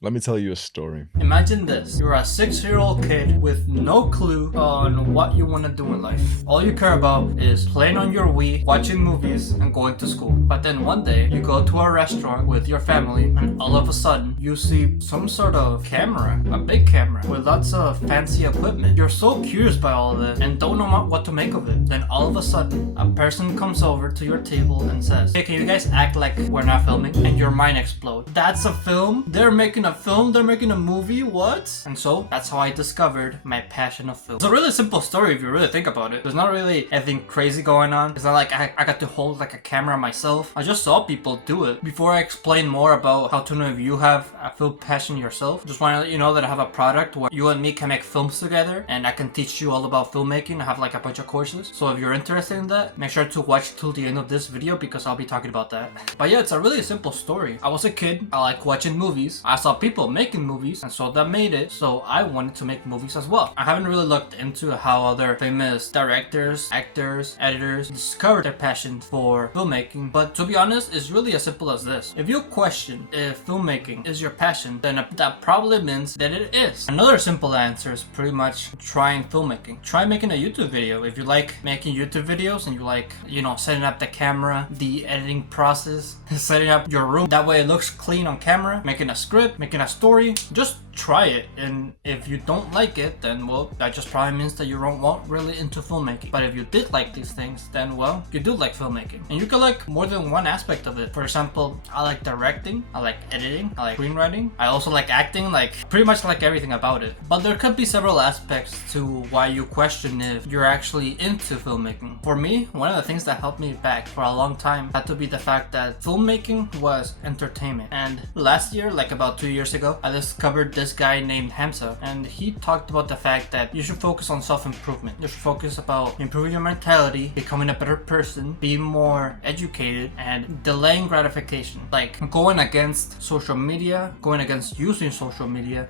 Let me tell you a story. Imagine this. You're a 6-year-old kid with no clue on what you want to do in life. All you care about is playing on your Wii, watching movies, and going to school. But then one day, you go to a restaurant with your family, and all of a sudden, you see some sort of camera, a big camera, with lots of fancy equipment. You're so curious by all this, and don't know what to make of it. Then all of a sudden, a person comes over to your table and says, "Hey, can you guys act like we're not filming?" And your mind explodes. That's a film? They're making a film? They're making a movie? What? And so that's how I discovered my passion of film. It's a really simple story if you really think about it. There's not really anything crazy going on. It's not like I got to hold like a camera myself. I just saw people do it. Before I explain more about how to know if you have a film passion yourself, just want to let you know that I have a product where you and me can make films together, and I can teach you all about filmmaking. I have like a bunch of courses. So if you're interested in that, make sure to watch till the end of this video because I'll be talking about that. But yeah, it's a really simple story. I was a kid. I like watching movies. I saw people making movies, and so that made it so I wanted to make movies as well. I haven't really looked into how other famous directors, actors, editors discovered their passion for filmmaking, but to be honest, it's really as simple as this. If you question if filmmaking is your passion, then that probably means that it is. Another simple answer is pretty much trying filmmaking. Try making a YouTube video. If you like making YouTube videos and you like, setting up the camera, the editing process, setting up your room, that way it looks clean on camera, making a script, making a story, just try it. And if you don't like it, then well, that just probably means that you weren't really into filmmaking. But if you did like these things, then well, you do like filmmaking. And you can like more than one aspect of it. For example, I like directing, I like editing, I like screenwriting, I also like acting, like pretty much like everything about it. But there could be several aspects to why you question if you're actually into filmmaking. For me, one of the things that helped me back for a long time had to be the fact that filmmaking was entertainment. And last year, like about 2 years ago, I discovered this guy named Hamza, and he talked about the fact that you should focus on self-improvement. You should focus about improving your mentality, becoming a better person, being more educated, and delaying gratification. Like going against social media, going against using social media,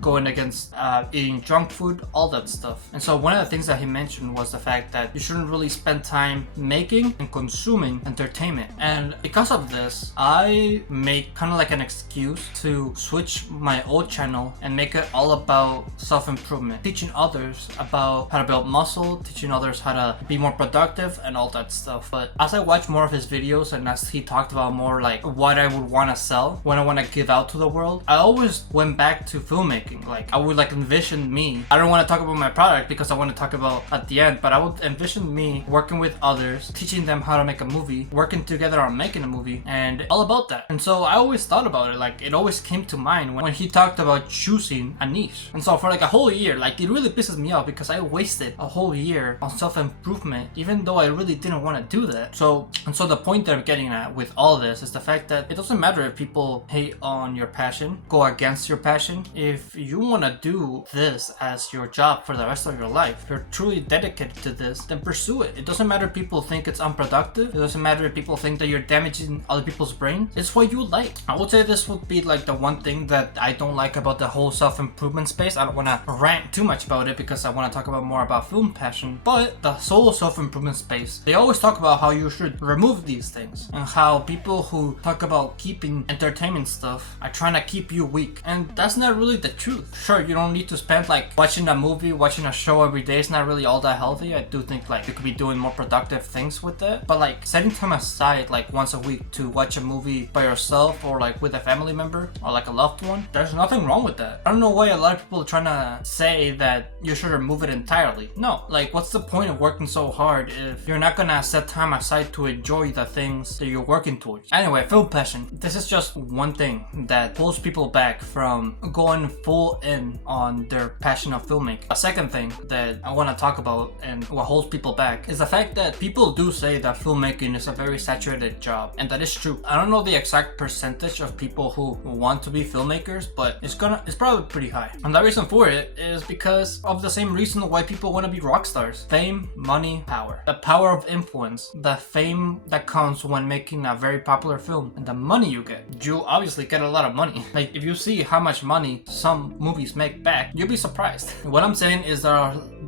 going against eating junk food, all that stuff. And so one of the things that he mentioned was the fact that you shouldn't really spend time making and consuming entertainment. And because of this, I make kind of like an excuse to switch my old channel and make it all about self-improvement, teaching others about how to build muscle, teaching others how to be more productive and all that stuff. But as I watched more of his videos and as he talked about more like what I would want to sell, what I want to give out to the world, I always went back to filmmaking. Like I would like envision me, I don't want to talk about my product because I want to talk about at the end, but I would envision me working with others, teaching them how to make a movie, working together on making a movie, and all about that. And so I always thought about it, like it always came to mind when he talked about choosing a niche. And so for like a whole year, like it really pisses me off because I wasted a whole year on self-improvement even though I really didn't want to do that. So the point that I'm getting at with all this is the fact that it doesn't matter if people hate on your passion, go against your passion. If you want to do this as your job for the rest of your life, if you're truly dedicated to this, then pursue it. It doesn't matter if people think it's unproductive. It doesn't matter if people think that you're damaging other people's brains. It's what you like. I would say this would be like the one thing that I don't like about the whole self-improvement space. I don't want to rant too much about it because I want to talk about more about film passion. But the solo self-improvement space, they always talk about how you should remove these things and how people who talk about keeping entertainment stuff are trying to keep you weak. And that's not really the truth. Sure, you don't need to spend like watching a movie, watching a show every day. It's not really all that healthy. I do think like you could be doing more productive things with it. But like setting time aside like once a week to watch a movie by yourself or like with a family member or like a loved one, there's nothing wrong with that. I don't know why a lot of people are trying to say that you should remove it entirely. No, like what's the point of working so hard if you're not gonna set time aside to enjoy the things that you're working towards? Anyway, film passion. This is just one thing that pulls people back from going full in on their passion of filmmaking. A second thing that I want to talk about and what holds people back is the fact that people do say that filmmaking is a very saturated job, and that is true. I don't know the exact percentage of people who want to be filmmakers, but it's probably pretty high. And the reason for it is because of the same reason why people want to be rock stars: fame, money, power. The power of influence, the fame that comes when making a very popular film, and the money you get. You obviously get a lot of money. Like if you see how much money some some movies make back, you'll be surprised. What I'm saying is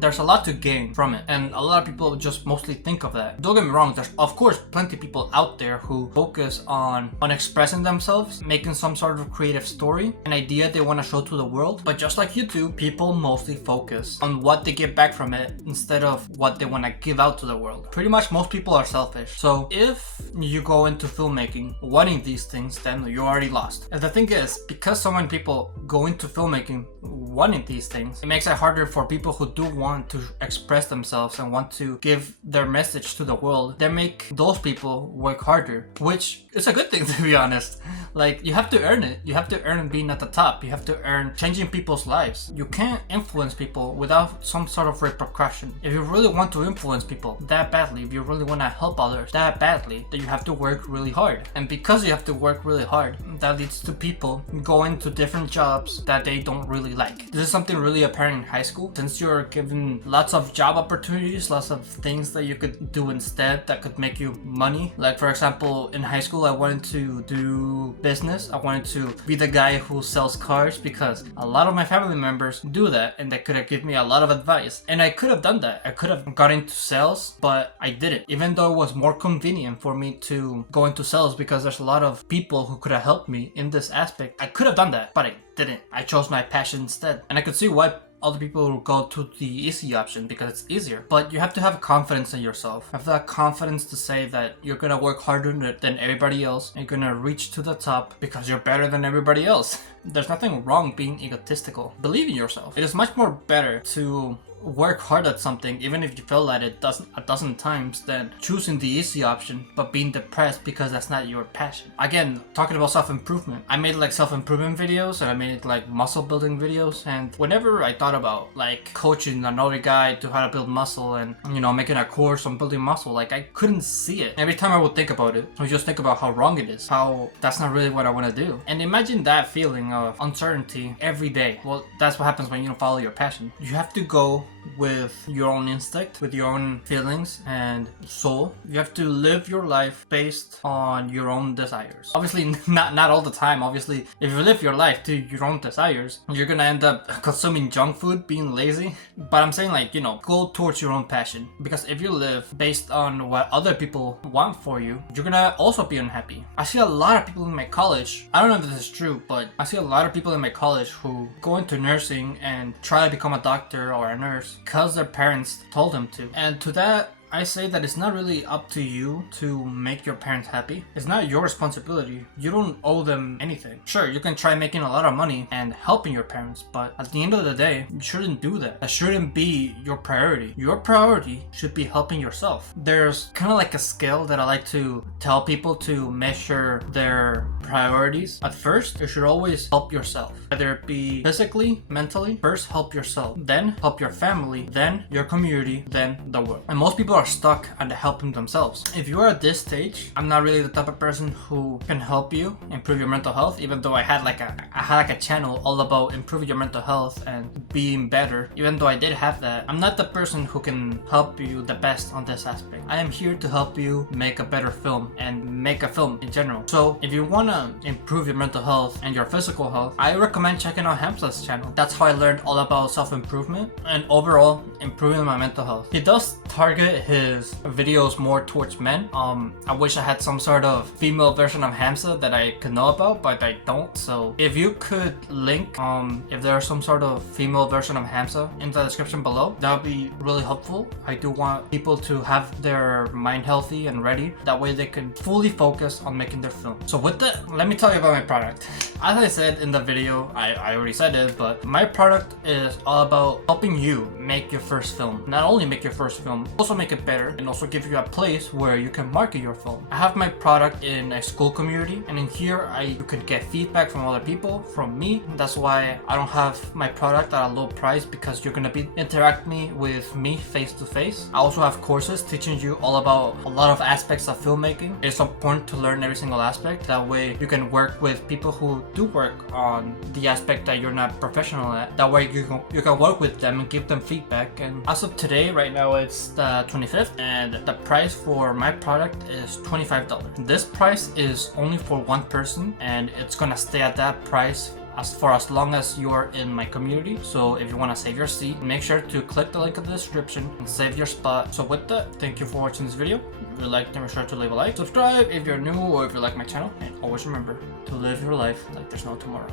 there's a lot to gain from it, and a lot of people just mostly think of that. Don't get me wrong, there's of course plenty of people out there who focus on expressing themselves, making some sort of creative story, an idea they want to show to the world. But just like you do, people mostly focus on what they get back from it instead of what they want to give out to the world. Pretty much most people are selfish. So if you go into filmmaking wanting these things, then you're already lost. And the thing is, because so many people go into filmmaking wanting these things, it makes it harder for people who do want to express themselves and want to give their message to the world. They make those people work harder, which is a good thing, to be honest. Like, you have to earn it. You have to earn being at the top. You have to earn changing people's lives. You can't influence people without some sort of repercussion. If you really want to influence people that badly, if you really want to help others that badly, then you have to work really hard. And because you have to work really hard, that leads to people going to different jobs that they don't really like. This is something really apparent in high school, since you're given lots of job opportunities, lots of things that you could do instead that could make you money. Like, for example, in high school, I wanted to do business. I wanted to be the guy who sells cars because a lot of my family members do that, and they could have given me a lot of advice. And I could have done that. I could have got into sales, but I didn't. Even though it was more convenient for me to go into sales because there's a lot of people who could have helped me in this aspect, I could have done that, but I didn't. I chose my passion instead. And I could see why other people will go to the easy option, because it's easier. But you have to have confidence in yourself. Have that confidence to say that you're gonna work harder than everybody else, and you're gonna reach to the top because you're better than everybody else. There's nothing wrong being egotistical. Believe in yourself. It is much more better to work hard at something, even if you fail at it a dozen times, than choosing the easy option but being depressed because that's not your passion. Again, talking about self-improvement, I made like self-improvement videos, and I made like muscle building videos, and whenever I thought about like coaching another guy to how to build muscle and, you know, making a course on building muscle, like I couldn't see it. Every time I would think about it, I would just think about how wrong it is, how that's not really what I want to do. And imagine that feeling of uncertainty every day. Well, that's what happens when you don't follow your passion. You have to go with your own instinct, with your own feelings and soul. You have to live your life based on your own desires. Obviously, not all the time. Obviously, if you live your life to your own desires, you're gonna end up consuming junk food, being lazy. But I'm saying, like, you know, go towards your own passion. Because if you live based on what other people want for you, you're gonna also be unhappy. I see a lot of people in my college, I don't know if this is true, but I see a lot of people in my college who go into nursing and try to become a doctor or a nurse because their parents told them to. And to that, I say that it's not really up to you to make your parents happy. It's not your responsibility. You don't owe them anything. Sure, you can try making a lot of money and helping your parents, but at the end of the day, you shouldn't do that. That shouldn't be your priority. Your priority should be helping yourself. There's kind of like a scale that I like to tell people to measure their priorities. At first, you should always help yourself, whether it be physically, mentally. First, help yourself, then help your family, then your community, then the world. And most people are stuck at helping themselves. If you are at this stage, I'm not really the type of person who can help you improve your mental health, even though I had like a channel all about improving your mental health and being better. Even though I did have that, I'm not the person who can help you the best on this aspect. I am here to help you make a better film and make a film in general. So if you want to improve your mental health and your physical health, I recommend checking out Hamza's channel. That's how I learned all about self-improvement and overall improving my mental health. He does target his videos more towards men. I wish I had some sort of female version of Hamza that I could know about, but I don't. So if you could link if there's some sort of female version of Hamza in the description below, that would be really helpful. I do want people to have their mind healthy and ready. That way they can fully focus on making their film. So with that, let me tell you about my product. As I said in the video, I already said it, but my product is all about helping you make your first film. Not only make your first film, also make it better, and also give you a place where you can market your film. I have my product in a school community, and in here you could get feedback from other people, from me. That's why I don't have my product at a low price, because you're gonna be interacting with me face to face. I also have courses teaching you all about a lot of aspects of filmmaking. It's important to learn every single aspect. That way you can work with people who do work on the aspect that you're not professional at. That way you can work with them and give them feedback. And as of today, right now it's the 25th, and the price for my product is $25. This price is only for one person, and it's gonna stay at that price as long as you are in my community. So if you want to save your seat, make sure to click the link in the description and save your spot. So with that, thank you for watching this video. If you liked it, make sure to leave a like, subscribe if you're new or if you like my channel, and always remember to live your life like there's no tomorrow.